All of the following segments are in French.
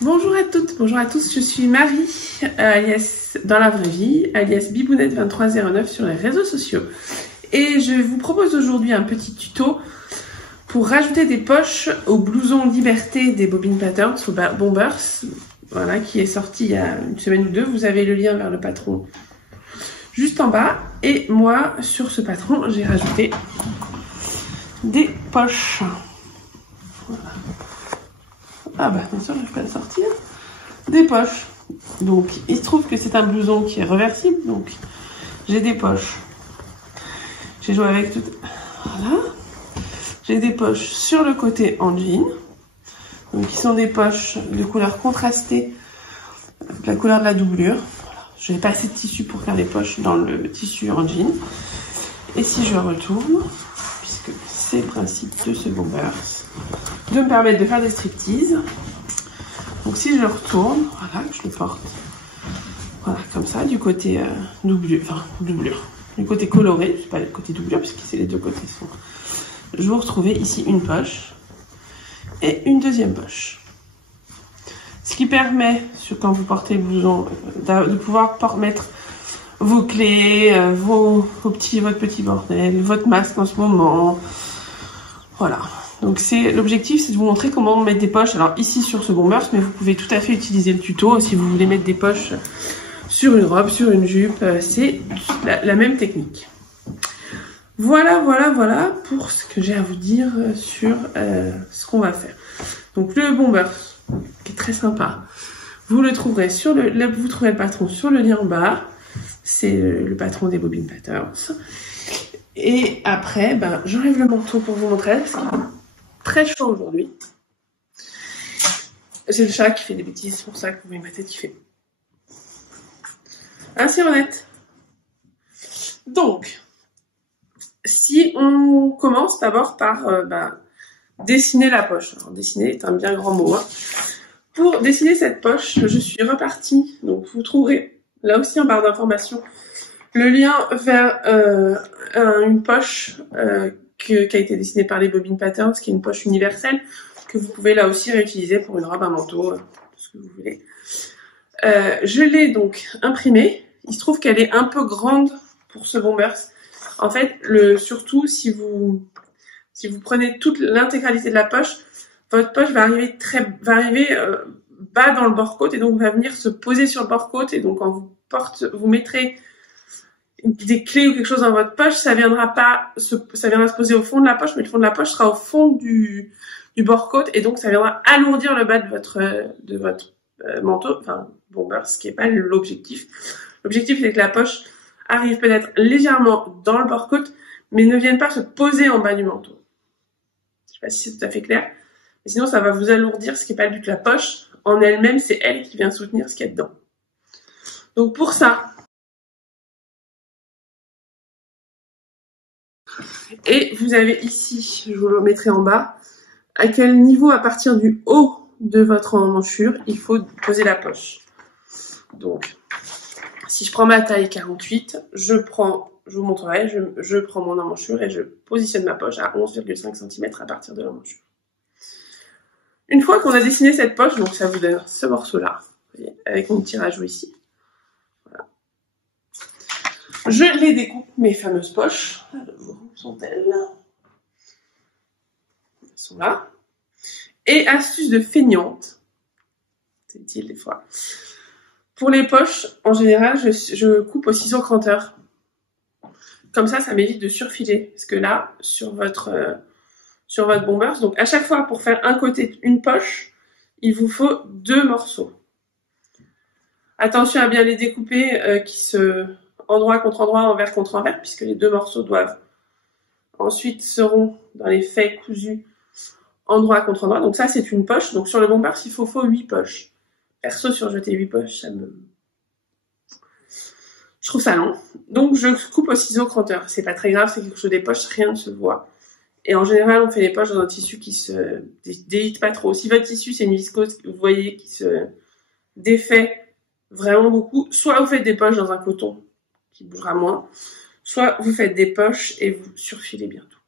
Bonjour à toutes, bonjour à tous, je suis Marie, alias dans la vraie vie, alias Bibounette2309 sur les réseaux sociaux. Et je vous propose aujourd'hui un petit tuto pour rajouter des poches au blouson Liberté des Bobbin Patterns, au Bombers, voilà, qui est sorti il y a une semaine ou deux. Vous avez le lien vers le patron juste en bas. Et moi, sur ce patron, j'ai rajouté des poches. Voilà. Ah bah bien sûr, je peux le sortir. Des poches. Donc il se trouve que c'est un blouson qui est réversible. Donc j'ai des poches. J'ai joué avec tout. Voilà. J'ai des poches sur le côté en jean. Donc qui sont des poches de couleur contrastée. La couleur de la doublure. Voilà. Je vais passer de tissu pour faire les poches dans le tissu en jean. Et si je retourne, puisque c'est le principe de ce Bombers, de me permettre de faire des striptease. Donc si je le retourne, voilà, que je le porte, voilà, comme ça, du côté doublure, du côté coloré, je sais pas le côté doublure, puisque c'est les deux côtés sont. Je vous retrouvez ici une poche et une deuxième poche. Ce qui permet, quand vous portez le blouson, de pouvoir mettre vos clés, votre petit bordel, votre masque en ce moment. Voilà. Donc l'objectif, c'est de vous montrer comment mettre des poches. Alors ici sur ce Bombers, mais vous pouvez tout à fait utiliser le tuto si vous voulez mettre des poches sur une robe, sur une jupe. C'est la même technique. Voilà pour ce que j'ai à vous dire sur ce qu'on va faire. Donc le Bombers, qui est très sympa, vous le trouverez vous trouverez le patron sur le lien en bas. C'est le patron des Bobbin Patterns. Et après, ben, j'enlève le manteau pour vous montrer. Parce qu'il est très chaud aujourd'hui. J'ai le chat qui fait des bêtises, c'est pour ça que vous voyez ma tête qui fait. Ainsi honnête. Donc, si on commence d'abord par dessiner la poche. Alors, dessiner est un bien grand mot. Hein. Pour dessiner cette poche, je suis repartie. Donc, vous trouverez là aussi en barre d'informations le lien vers une poche qui a été dessinée par les Bobbin Patterns, qui est une poche universelle, que vous pouvez là aussi réutiliser pour une robe, un manteau, ce que vous voulez. Je l'ai donc imprimée. Il se trouve qu'elle est un peu grande pour ce Bombers. En fait, surtout si vous prenez toute l'intégralité de la poche, votre poche va arriver bas dans le bord-côte et donc va venir se poser sur le bord-côte. Et donc quand vous mettrez des clés ou quelque chose dans votre poche, ça viendra se poser au fond de la poche, mais le fond de la poche sera au fond du bord-côte et donc ça viendra alourdir le bas de votre manteau, enfin Bombers, ce qui n'est pas l'objectif. L'objectif c'est que la poche arrive peut-être légèrement dans le bord-côte, mais ne vienne pas se poser en bas du manteau. Je sais pas si c'est tout à fait clair, mais sinon ça va vous alourdir, ce qui n'est pas le but. La poche en elle-même, c'est elle qui vient soutenir ce qu'il y a dedans. Donc pour ça, et vous avez ici, je vous le mettrai en bas, à quel niveau à partir du haut de votre emmanchure il faut poser la poche. Donc, si je prends ma taille 48, je vous montrerai, je prends mon emmanchure et je positionne ma poche à 11,5 cm à partir de l'emmanchure. Une fois qu'on a dessiné cette poche, donc ça vous donne ce morceau-là, avec mon petit rajout ici. Voilà. Je les découpe, mes fameuses poches. Alors, où sont-elles? Elles sont là. Et astuce de feignante, c'est utile des fois. Pour les poches, en général, je coupe au ciseau cranteur. Comme ça m'évite de surfiler. Parce que là, sur votre Bombers, donc à chaque fois, pour faire un côté une poche, il vous faut 2 morceaux. Attention à bien les découper, endroit contre endroit, envers contre envers, puisque les 2 morceaux seront dans les faits cousus endroit contre endroit. Donc ça, c'est une poche. Donc sur le Bombers, il faut 8 poches. Perso, surjeter 8 poches, je trouve ça long. Donc je coupe au ciseau cranteur. C'est pas très grave, c'est quelque chose des poches, rien ne se voit. Et en général, on fait les poches dans un tissu qui se délite pas trop. Si votre tissu, c'est une viscose, vous voyez, qui se défait vraiment beaucoup, soit vous faites des poches dans un coton qui bougera moins, soit vous faites des poches et vous surfilez bientôt.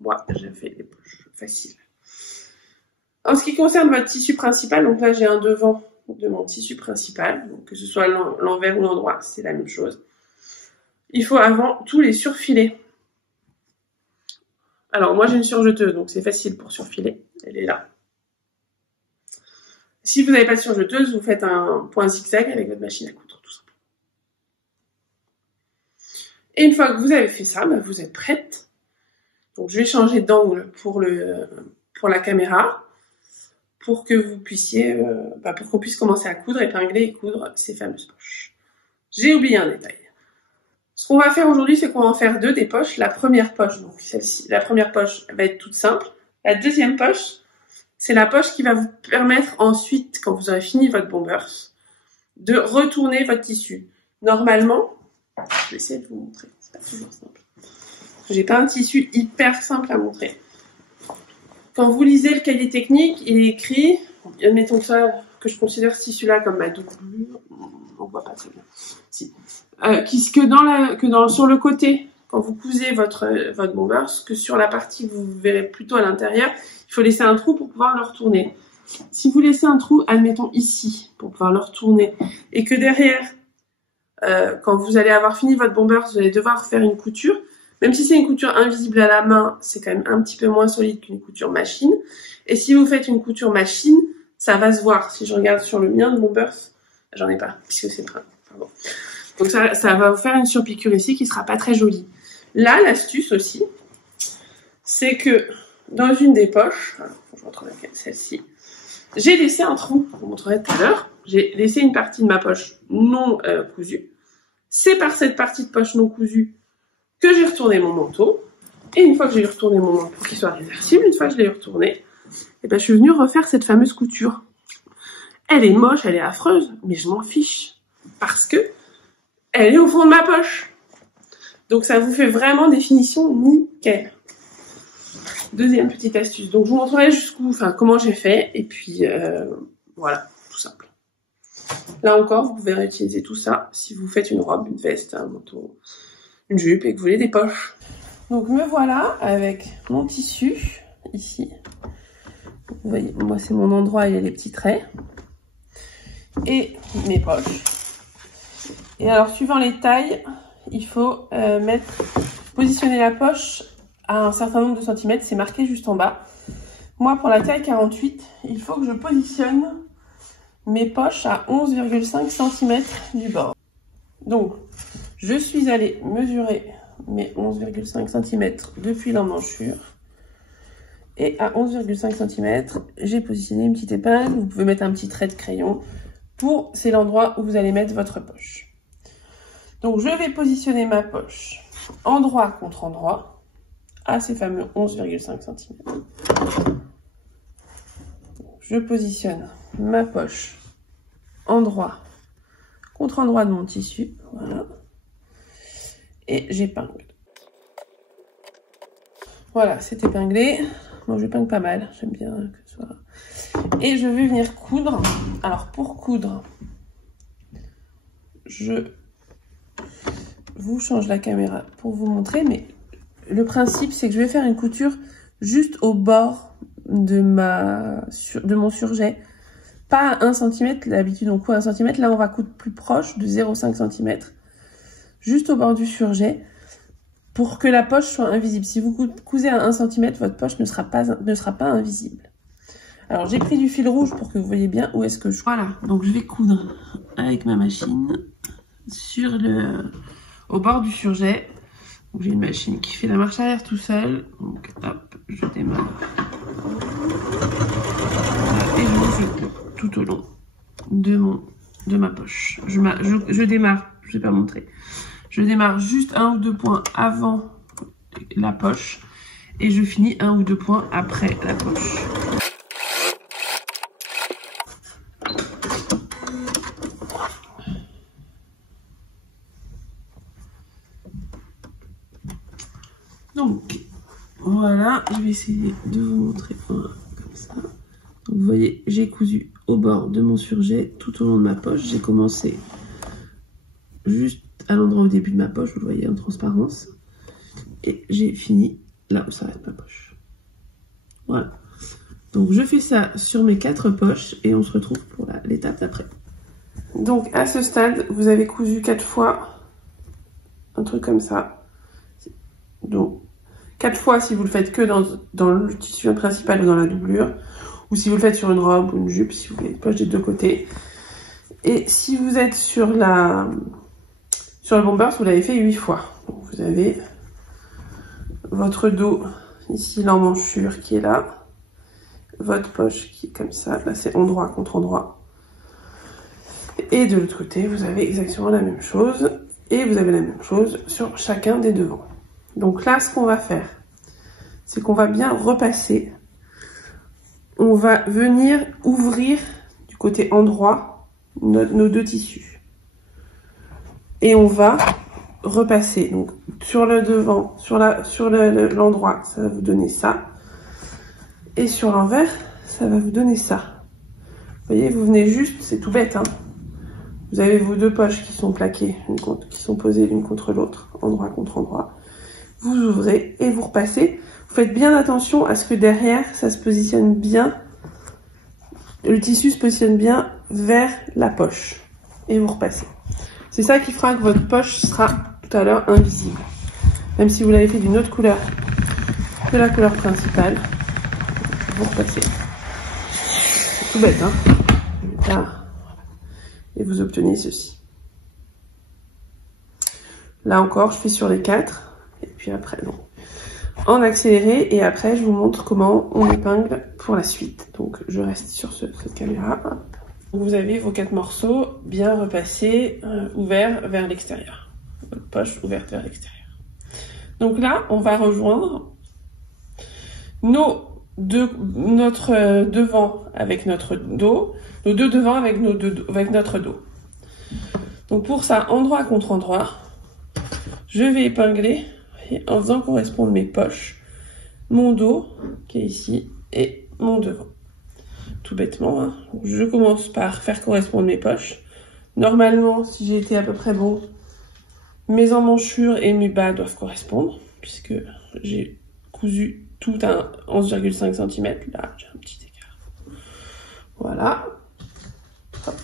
Moi, j'ai fait des poches faciles. En ce qui concerne votre tissu principal, donc là j'ai un devant de mon tissu principal, donc que ce soit l'envers ou l'endroit, c'est la même chose. Il faut avant tout les surfiler. Alors moi j'ai une surjeteuse, donc c'est facile pour surfiler, elle est là. Si vous n'avez pas de surjeteuse, vous faites un point zigzag avec votre machine à coudre, tout simplement. Et une fois que vous avez fait ça, bah, vous êtes prête. Donc je vais changer d'angle pour la caméra, pour que vous puissiez, pour qu'on puisse commencer à coudre, épingler et coudre ces fameuses poches. J'ai oublié un détail. Ce qu'on va faire aujourd'hui, c'est qu'on va en faire deux des poches. La première poche, donc celle-ci, la première poche va être toute simple. La deuxième poche, c'est la poche qui va vous permettre ensuite, quand vous aurez fini votre bombers, de retourner votre tissu. Normalement, je vais essayer de vous montrer, c'est pas toujours simple. J'ai pas un tissu hyper simple à montrer. Quand vous lisez le cahier technique, il est écrit, admettons que je considère ce tissu-là comme ma doublure, on voit pas très bien. Si. Sur le côté, quand vous cousez votre bombers, que sur la partie que vous verrez plutôt à l'intérieur, il faut laisser un trou pour pouvoir le retourner. Si vous laissez un trou, admettons ici, pour pouvoir le retourner, et que derrière, quand vous allez avoir fini votre bombers, vous allez devoir faire une couture, même si c'est une couture invisible à la main, c'est quand même un petit peu moins solide qu'une couture machine. Et si vous faites une couture machine, ça va se voir. Si je regarde sur le mien de bombers, j'en ai pas, puisque c'est pardon. Donc ça va vous faire une surpiqûre ici qui sera pas très jolie. Là, l'astuce aussi, c'est que dans une des poches, alors, je montre laquelle, celle-ci, j'ai laissé un trou, je vous montrerai tout à l'heure, j'ai laissé une partie de ma poche non cousue. C'est par cette partie de poche non cousue que j'ai retourné mon manteau. Et une fois que j'ai retourné mon manteau, pour qu'il soit réversible, une fois que je l'ai retourné, et ben, je suis venue refaire cette fameuse couture. Elle est moche, elle est affreuse, mais je m'en fiche. Parce que elle est au fond de ma poche. Donc ça vous fait vraiment des finitions nickel. Deuxième petite astuce. Donc je vous montrerai comment j'ai fait. Et puis voilà, tout simple. Là encore, vous pouvez réutiliser tout ça si vous faites une robe, une veste, un manteau, une jupe et que vous voulez des poches. Donc me voilà avec mon tissu ici. Vous voyez, moi c'est mon endroit, il y a les petits traits. Et mes poches. Et alors suivant les tailles, il faut positionner la poche à un certain nombre de centimètres, c'est marqué juste en bas. Moi pour la taille 48, il faut que je positionne mes poches à 11,5 cm du bord. Donc je suis allée mesurer mes 11,5 cm depuis l'emmanchure. Et à 11,5 cm, j'ai positionné une petite épingle. Vous pouvez mettre un petit trait de crayon. C'est l'endroit où vous allez mettre votre poche. Donc je vais positionner ma poche endroit contre endroit à ces fameux 11,5 cm. Je positionne ma poche endroit contre endroit de mon tissu. Voilà. Et j'épingle. Voilà, c'est épinglé. Moi, j'épingle pas mal. J'aime bien que ce soit... Et je vais venir coudre. Alors, pour coudre, je vous change la caméra pour vous montrer. Mais le principe, c'est que je vais faire une couture juste au bord de mon surjet. Pas à 1 cm. D'habitude, on coud à 1 cm. Là, on va coudre plus proche de 0,5 cm. Juste au bord du surjet. Pour que la poche soit invisible. Si vous cousez à 1 cm, votre poche ne sera pas invisible. Alors, j'ai pris du fil rouge pour que vous voyez bien où est-ce que je... Voilà, donc je vais coudre avec ma machine au bord du surjet. J'ai une machine qui fait la marche arrière tout seul. Donc, hop, je démarre. Et je cours tout au long de ma poche. Je démarre, je vais pas montrer. Je démarre juste 1 ou 2 points avant la poche et je finis 1 ou 2 points après la poche. Donc voilà, je vais essayer de vous montrer comme ça. Donc, vous voyez, j'ai cousu au bord de mon surjet tout au long de ma poche. J'ai commencé juste à l'endroit au début de ma poche, vous le voyez en transparence, et j'ai fini là où s'arrête ma poche. Voilà. Donc je fais ça sur mes 4 poches et on se retrouve pour l'étape d'après. Donc à ce stade, vous avez cousu 4 fois un truc comme ça. Donc 4 fois si vous le faites que dans le tissu principal ou dans la doublure, ou si vous le faites sur une robe ou une jupe, si vous voulez une poche des 2 côtés. Et si vous êtes sur le bombers, vous l'avez fait 8 fois. Donc vous avez votre dos, ici l'emmanchure qui est là. Votre poche qui est comme ça, là c'est endroit contre endroit. Et de l'autre côté, vous avez exactement la même chose. Et vous avez la même chose sur chacun des devants. Donc là, ce qu'on va faire, c'est qu'on va bien repasser. On va venir ouvrir du côté endroit nos 2 tissus. Et on va repasser. Donc sur le devant, sur l'endroit, ça va vous donner ça. Et sur l'envers, ça va vous donner ça. Vous voyez, vous venez juste, c'est tout bête, hein. Vous avez vos 2 poches qui sont plaquées, qui sont posées l'une contre l'autre, endroit contre endroit. Vous ouvrez et vous repassez. Vous faites bien attention à ce que derrière, ça se positionne bien. Le tissu se positionne bien vers la poche. Et vous repassez. C'est ça qui fera que votre poche sera tout à l'heure invisible. Même si vous l'avez fait d'une autre couleur que la couleur principale. Vous repassez. C'est tout bête, hein. Là. Et vous obtenez ceci. Là encore, je fais sur les 4. Et puis après, non. En accéléré. Et après, je vous montre comment on épingle pour la suite. Donc, je reste sur cette caméra. Vous avez vos 4 morceaux bien repassés, ouverts vers l'extérieur. Votre poche ouverte vers l'extérieur. Donc là, on va rejoindre notre devant avec notre dos, nos 2 devants avec notre dos. Donc pour ça, endroit contre endroit, je vais épingler en faisant correspondre mes poches, mon dos qui est ici et mon devant. Tout bêtement, hein. Je commence par faire correspondre mes poches. Normalement, si j'ai été à peu près bon, mes emmanchures et mes bas doivent correspondre, puisque j'ai cousu tout à 11,5 cm. Là, j'ai un petit écart. Voilà. Hop.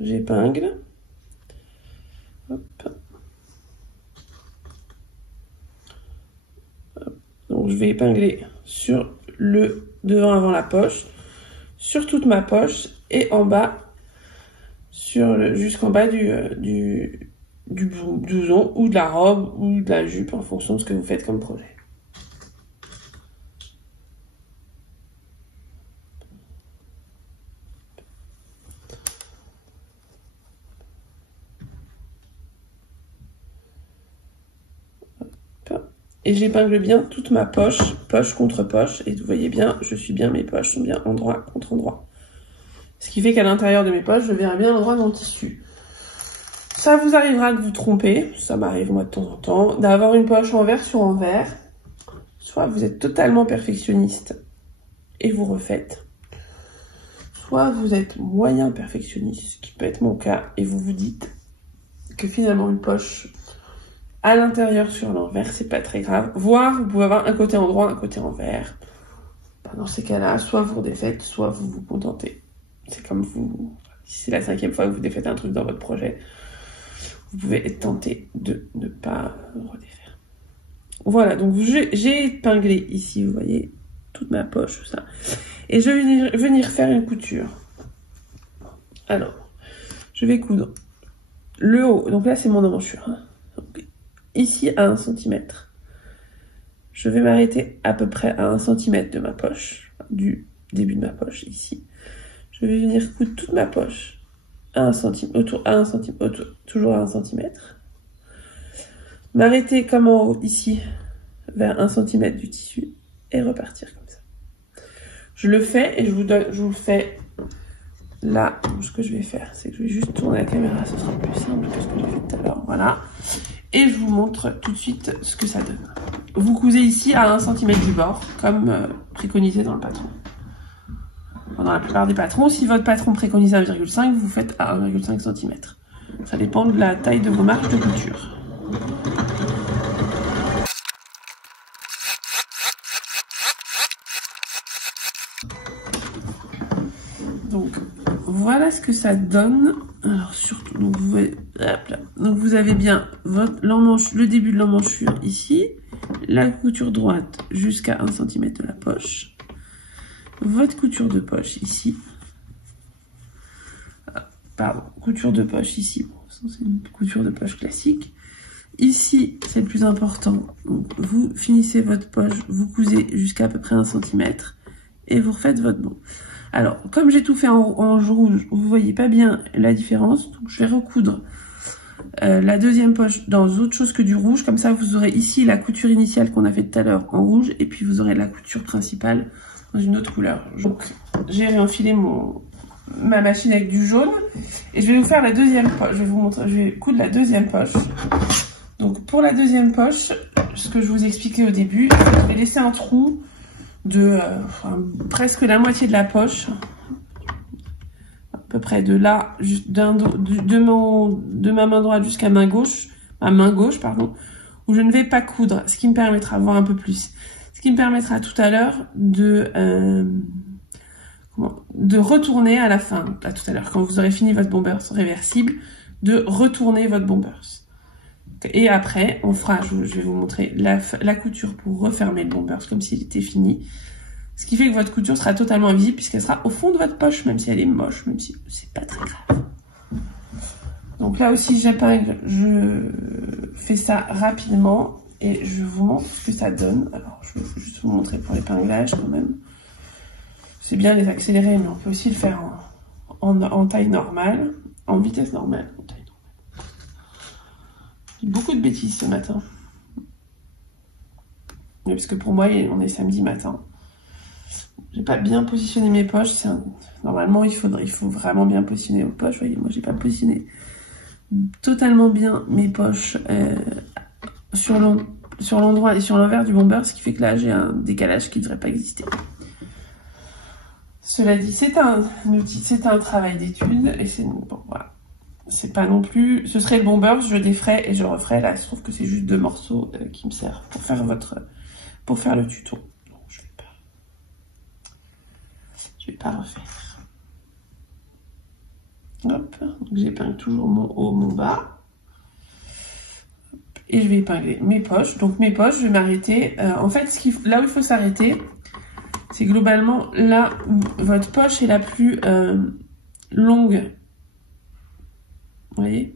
J'épingle. Hop. Hop. Donc, je vais épingler sur le devant avant la poche, sur toute ma poche et en bas, jusqu'en bas du blouson ou de la robe ou de la jupe en fonction de ce que vous faites comme projet. Et j'épingle bien toute ma poche, poche contre poche. Et vous voyez bien, mes poches sont bien endroit contre endroit. Ce qui fait qu'à l'intérieur de mes poches, je verrai bien l'endroit de mon tissu. Ça vous arrivera de vous tromper, ça m'arrive moi de temps en temps, d'avoir une poche envers sur envers. Soit vous êtes totalement perfectionniste et vous refaites. Soit vous êtes moyen perfectionniste, ce qui peut être mon cas, et vous vous dites que finalement une poche à l'intérieur sur l'envers, c'est pas très grave. Voire, vous pouvez avoir un côté endroit, un côté envers. Dans ces cas-là, soit vous redéfaites, soit vous vous contentez. C'est comme vous, si c'est la 5e fois que vous défaites un truc dans votre projet, vous pouvez être tenté de ne pas redéfaire. Voilà, donc j'ai épinglé ici, vous voyez, toute ma poche, tout ça. Et je vais venir faire une couture. Alors, je vais coudre le haut. Donc là, c'est mon emmanchure. Hein. Donc, ici, à 1 cm. Je vais m'arrêter à peu près à 1 cm de ma poche, du début de ma poche, ici. Je vais venir coudre toute ma poche à 1 cm, toujours à 1 cm. M'arrêter comme en haut, ici, vers 1 cm du tissu, et repartir comme ça. Je le fais, et je vous le fais là. Ce que je vais faire, c'est que je vais juste tourner la caméra, ce sera plus simple que ce que j'ai fait tout à l'heure, voilà. Et je vous montre tout de suite ce que ça donne. Vous cousez ici à 1 cm du bord, comme préconisé dans le patron. Dans la plupart des patrons, si votre patron préconise 1,5, vous faites à 1,5 cm. Ça dépend de la taille de vos marges de couture. Donc voilà ce que ça donne. Alors surtout, donc vous voyez, hop là. Donc vous avez bien le début de l'emmanchure ici, la couture droite jusqu'à 1 cm de la poche, votre couture de poche ici, pardon, couture de poche ici, bon, c'est une couture de poche classique. Ici, c'est le plus important, donc vous finissez votre poche, vous cousez jusqu'à peu près 1 cm et vous refaites votre bond. Alors, comme j'ai tout fait en rouge, vous voyez pas bien la différence, donc je vais recoudre la deuxième poche dans autre chose que du rouge, comme ça vous aurez ici la couture initiale qu'on a fait tout à l'heure en rouge, et puis vous aurez la couture principale dans une autre couleur. Donc, j'ai réenfilé ma machine avec du jaune, et je vais vous faire la deuxième poche, je vais vous montrer, je vais coudre la deuxième poche. Donc, pour la deuxième poche, ce que je vous expliquais au début, je vais laisser un trou de presque la moitié de la poche, à peu près de là, de ma main droite jusqu'à ma main gauche, pardon, où je ne vais pas coudre, ce qui me permettra de voir un peu plus, ce qui me permettra tout à l'heure de retourner à la fin, là tout à l'heure, quand vous aurez fini votre bombers réversible, de retourner votre bombers. Et après, on fera, je vais vous montrer la couture pour refermer le bombers comme s'il était fini. Ce qui fait que votre couture sera totalement invisible puisqu'elle sera au fond de votre poche, même si elle est moche, même si c'est pas très grave. Donc là aussi, j'épingle, je fais ça rapidement et je vous montre ce que ça donne. Alors, je vais juste vous montrer pour l'épinglage quand même. C'est bien les accélérer, mais on peut aussi le faire en taille normale, en vitesse normale. Beaucoup de bêtises ce matin. Mais parce que pour moi, on est samedi matin. J'ai pas bien positionné mes poches. Normalement, il faut vraiment bien positionner vos poches. Vous voyez, moi, j'ai pas positionné totalement bien mes poches sur l'endroit et sur l'envers du bomber, ce qui fait que là, j'ai un décalage qui ne devrait pas exister. Cela dit, c'est un travail d'étude et c'est bon, voilà. C'est pas non plus, ce serait le bomber, je déferai et je referai. Là, il se trouve que c'est juste 2 morceaux qui me servent pour faire le tuto. Donc, je vais pas refaire. Hop, donc j'épingle toujours mon haut, mon bas. Et je vais épingler mes poches. Donc mes poches, je vais m'arrêter. En fait, là où il faut s'arrêter, c'est globalement là où votre poche est la plus longue. Vous voyez,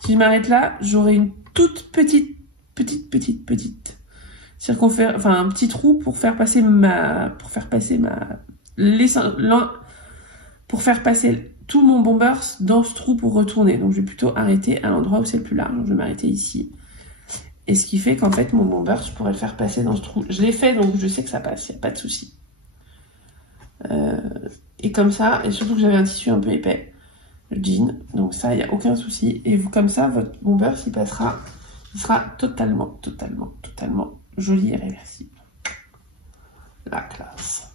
si je m'arrête là, j'aurai une toute petite circonférence, enfin un petit trou pour faire passer tout mon bombers dans ce trou pour retourner. Donc je vais plutôt arrêter à l'endroit où c'est le plus large. Donc je vais m'arrêter ici. Et ce qui fait qu'en fait mon bombers, je pourrais le faire passer dans ce trou. Je l'ai fait, donc je sais que ça passe, il n'y a pas de souci. Et comme ça, et surtout que j'avais un tissu un peu épais. Jean, donc ça, il n'y a aucun souci. Et vous, comme ça, votre bombers, il sera totalement joli et réversible. La classe.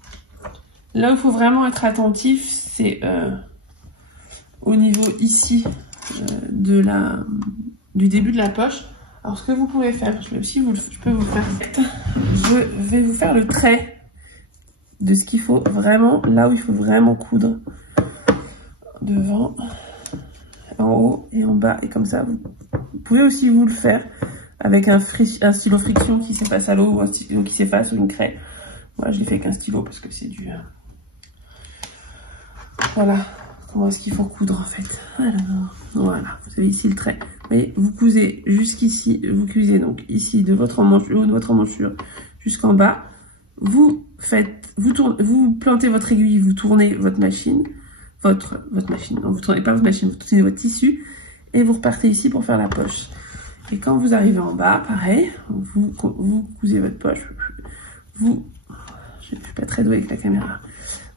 Là où il faut vraiment être attentif, c'est au niveau ici du début de la poche. Alors ce que vous pouvez faire, je peux vous faire. Je vais vous faire le trait de ce qu'il faut vraiment, là où il faut vraiment coudre. Devant, en haut et en bas, et comme ça vous pouvez aussi vous le faire avec un stylo friction qui s'efface à l'eau, ou un stylo qui s'efface, ou une craie. Moi je l'ai fait avec un stylo parce que c'est du voilà comment est-ce qu'il faut coudre en fait. Alors, voilà, vous avez ici le trait, vous voyez, vous cousez jusqu'ici, vous cousez donc ici de votre emmanchure, le haut de votre emmanchure jusqu'en bas, vous plantez votre aiguille, vous tournez votre machine, votre machine, non, vous tournez pas votre machine, vous tournez votre tissu et vous repartez ici pour faire la poche. Et quand vous arrivez en bas, pareil, vous cousez votre poche. Je ne suis pas très douée avec la caméra.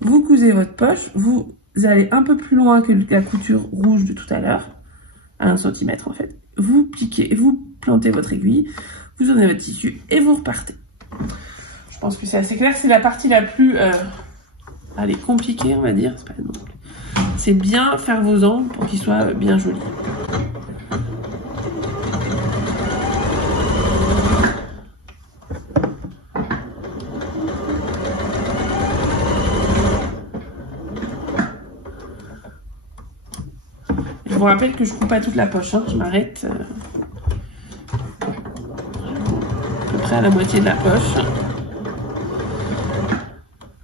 Vous cousez votre poche, vous allez un peu plus loin que la couture rouge de tout à l'heure, à 1 cm en fait. Vous piquez, vous plantez votre aiguille, vous tournez votre tissu et vous repartez. Je pense que c'est assez clair, c'est la partie la plus compliquée, on va dire. C'est bien faire vos angles pour qu'ils soient bien jolis. vous rappelle que je coupe pas toute la poche, hein. Je m'arrête à peu près à la moitié de la poche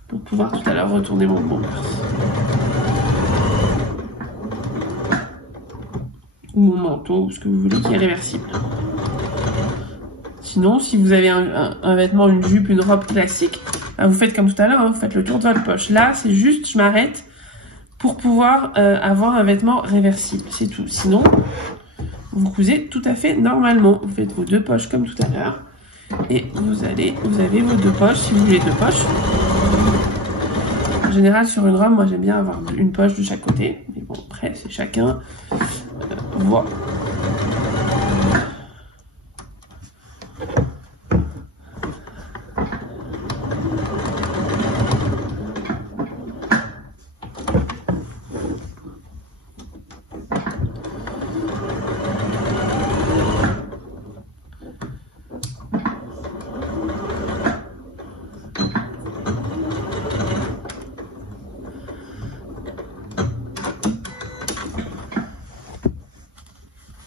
pour pouvoir tout à l'heure retourner mon bombers. Ou mon manteau, ou ce que vous voulez qui est réversible. Sinon, si vous avez un vêtement, une jupe, une robe classique, vous faites comme tout à l'heure, hein, vous faites le tour de votre poche. Là, c'est juste, je m'arrête pour pouvoir avoir un vêtement réversible, c'est tout. Sinon, vous cousez tout à fait normalement. Vous faites vos deux poches comme tout à l'heure. Et vous avez vos deux poches, si vous voulez deux poches. En général, sur une robe, moi j'aime bien avoir une poche de chaque côté. Mais bon, après, c'est chacun voit.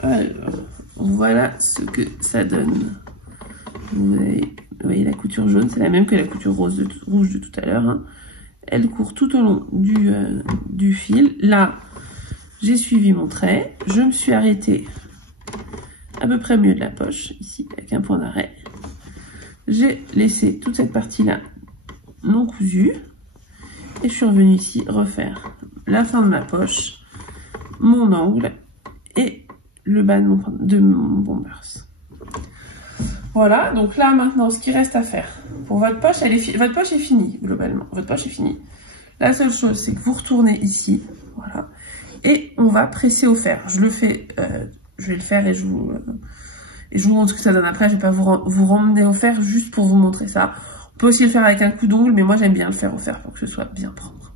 Alors, voilà ce que ça donne. Vous voyez la couture jaune, c'est la même que la couture rouge de tout à l'heure. Hein. Elle court tout au long du fil. Là, j'ai suivi mon trait. Je me suis arrêtée à peu près au milieu de la poche, ici, avec un point d'arrêt. J'ai laissé toute cette partie-là non cousue. Et je suis revenue ici refaire la fin de ma poche, mon angle et le bas de mon bombers. Voilà, donc là maintenant ce qui reste à faire pour votre poche, votre poche est finie globalement, votre poche est finie. La seule chose c'est que vous retournez ici, voilà, et on va presser au fer. Je vais le faire et je vous montre ce que ça donne après. Je vais pas vous ramener au fer juste pour vous montrer ça. On peut aussi le faire avec un coup d'ongle, mais moi j'aime bien le faire au fer pour que ce soit bien propre.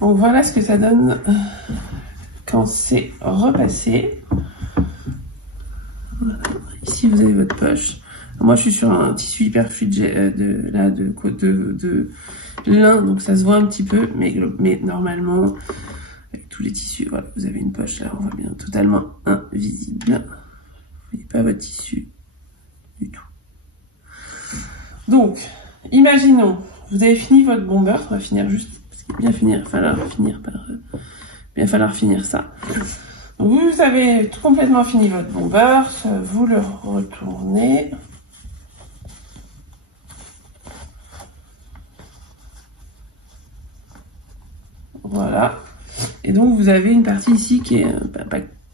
Donc voilà ce que ça donne quand c'est repassé. Voilà. Ici vous avez votre poche. Moi je suis sur un tissu hyper fluide de lin, donc ça se voit un petit peu, mais normalement avec tous les tissus, voilà, vous avez une poche là, on voit bien, totalement invisible. Vous voyez pas votre tissu du tout. Donc, imaginons, vous avez fini votre bomber, on va finir juste, parce qu'il va bien falloir finir ça. Donc, vous avez tout complètement fini votre bomber, vous le retournez. Voilà. Et donc, vous avez une partie ici qui est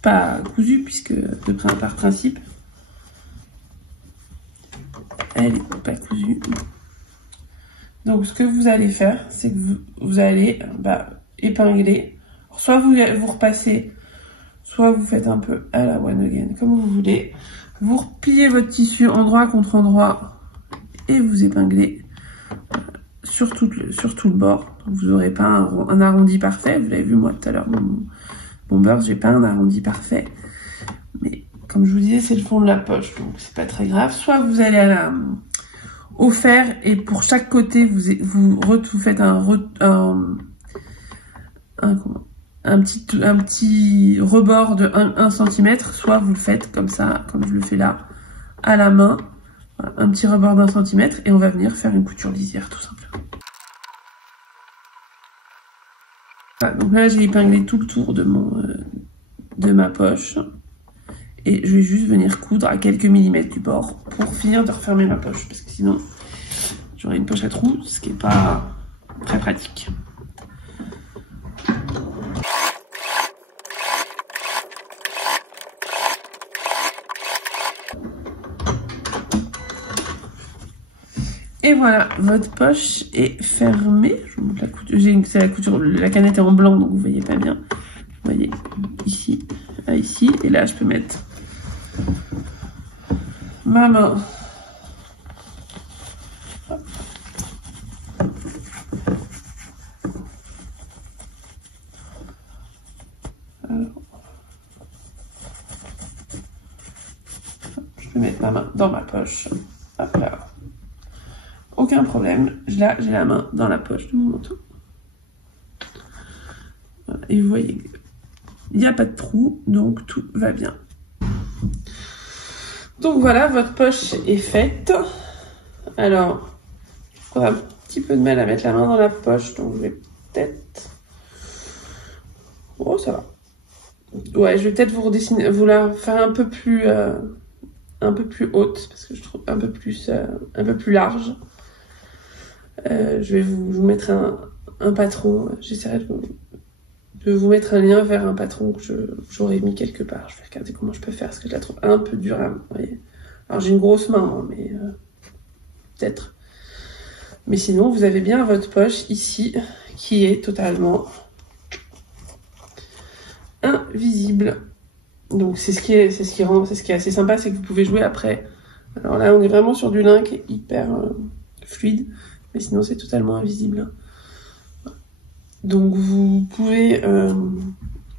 pas cousue, puisque par principe, elle n'est pas cousue. Donc ce que vous allez faire, c'est que vous allez épingler. Soit vous repassez, soit vous faites un peu à la one again, comme vous voulez. Vous repliez votre tissu endroit contre endroit et vous épinglez sur tout le bord. Donc, vous n'aurez pas un arrondi parfait. Vous l'avez vu moi tout à l'heure, mon bomber, j'ai pas un arrondi parfait. Mais comme je vous disais, c'est le fond de la poche, donc c'est pas très grave. Soit vous allez au fer et pour chaque côté, vous faites un petit rebord de 1 cm, soit vous le faites comme ça, comme je le fais là, à la main, voilà, un petit rebord d'1 cm et on va venir faire une couture lisière tout simplement. Voilà, donc là j'ai épinglé tout le tour de ma poche. Et je vais juste venir coudre à quelques millimètres du bord pour finir de refermer ma poche. Parce que sinon, j'aurai une poche à trous, ce qui n'est pas très pratique. Et voilà, votre poche est fermée. Je vous montre la couture. C'est la couture, la canette est en blanc, donc vous voyez pas bien. Vous voyez ici, à ici, et là je peux mettre ma main. Hop. Alors, je peux mettre ma main dans ma poche. Hop là. Aucun problème. Là, j'ai la main dans la poche de mon manteau. Voilà. Et vous voyez, il n'y a pas de trou, donc tout va bien. Donc voilà, votre poche est faite. Alors, on a un petit peu de mal à mettre la main dans la poche, donc je vais peut-être... Oh, ça va. Ouais, je vais peut-être vous redessiner, vous la faire un peu plus haute, parce que je trouve un peu plus large. Je vais vous mettre un patron. J'essaierai de vous mettre un lien vers un patron que j'aurais mis quelque part. Je vais regarder comment je peux faire, parce que je la trouve un peu dure à... voyez. Alors j'ai une grosse main, hein, mais peut-être. Mais sinon, vous avez bien votre poche ici, qui est totalement invisible. Donc c'est ce qui est assez sympa, c'est que vous pouvez jouer après. Alors là, on est vraiment sur du lin qui est hyper fluide, mais sinon c'est totalement invisible. Donc vous pouvez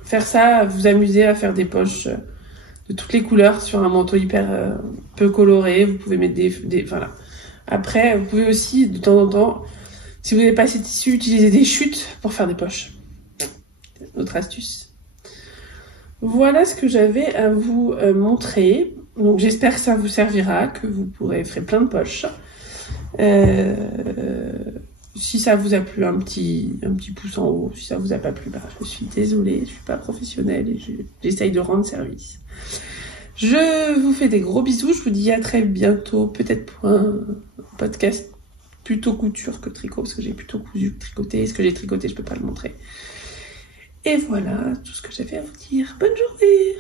faire ça, vous amuser à faire des poches de toutes les couleurs sur un manteau hyper peu coloré. Vous pouvez mettre voilà. Après, vous pouvez aussi de temps en temps, si vous n'avez pas assez de tissu, utiliser des chutes pour faire des poches. Autre astuce. Voilà ce que j'avais à vous montrer. Donc j'espère que ça vous servira, que vous pourrez faire plein de poches. Si ça vous a plu, un petit pouce en haut. Si ça vous a pas plu, je suis désolée, je suis pas professionnelle et j'essaye de rendre service. Je vous fais des gros bisous, je vous dis à très bientôt, peut-être pour un podcast plutôt couture que tricot, parce que j'ai plutôt cousu que tricoté. Ce que j'ai tricoté, je peux pas le montrer. Et voilà tout ce que j'avais à vous dire. Bonne journée!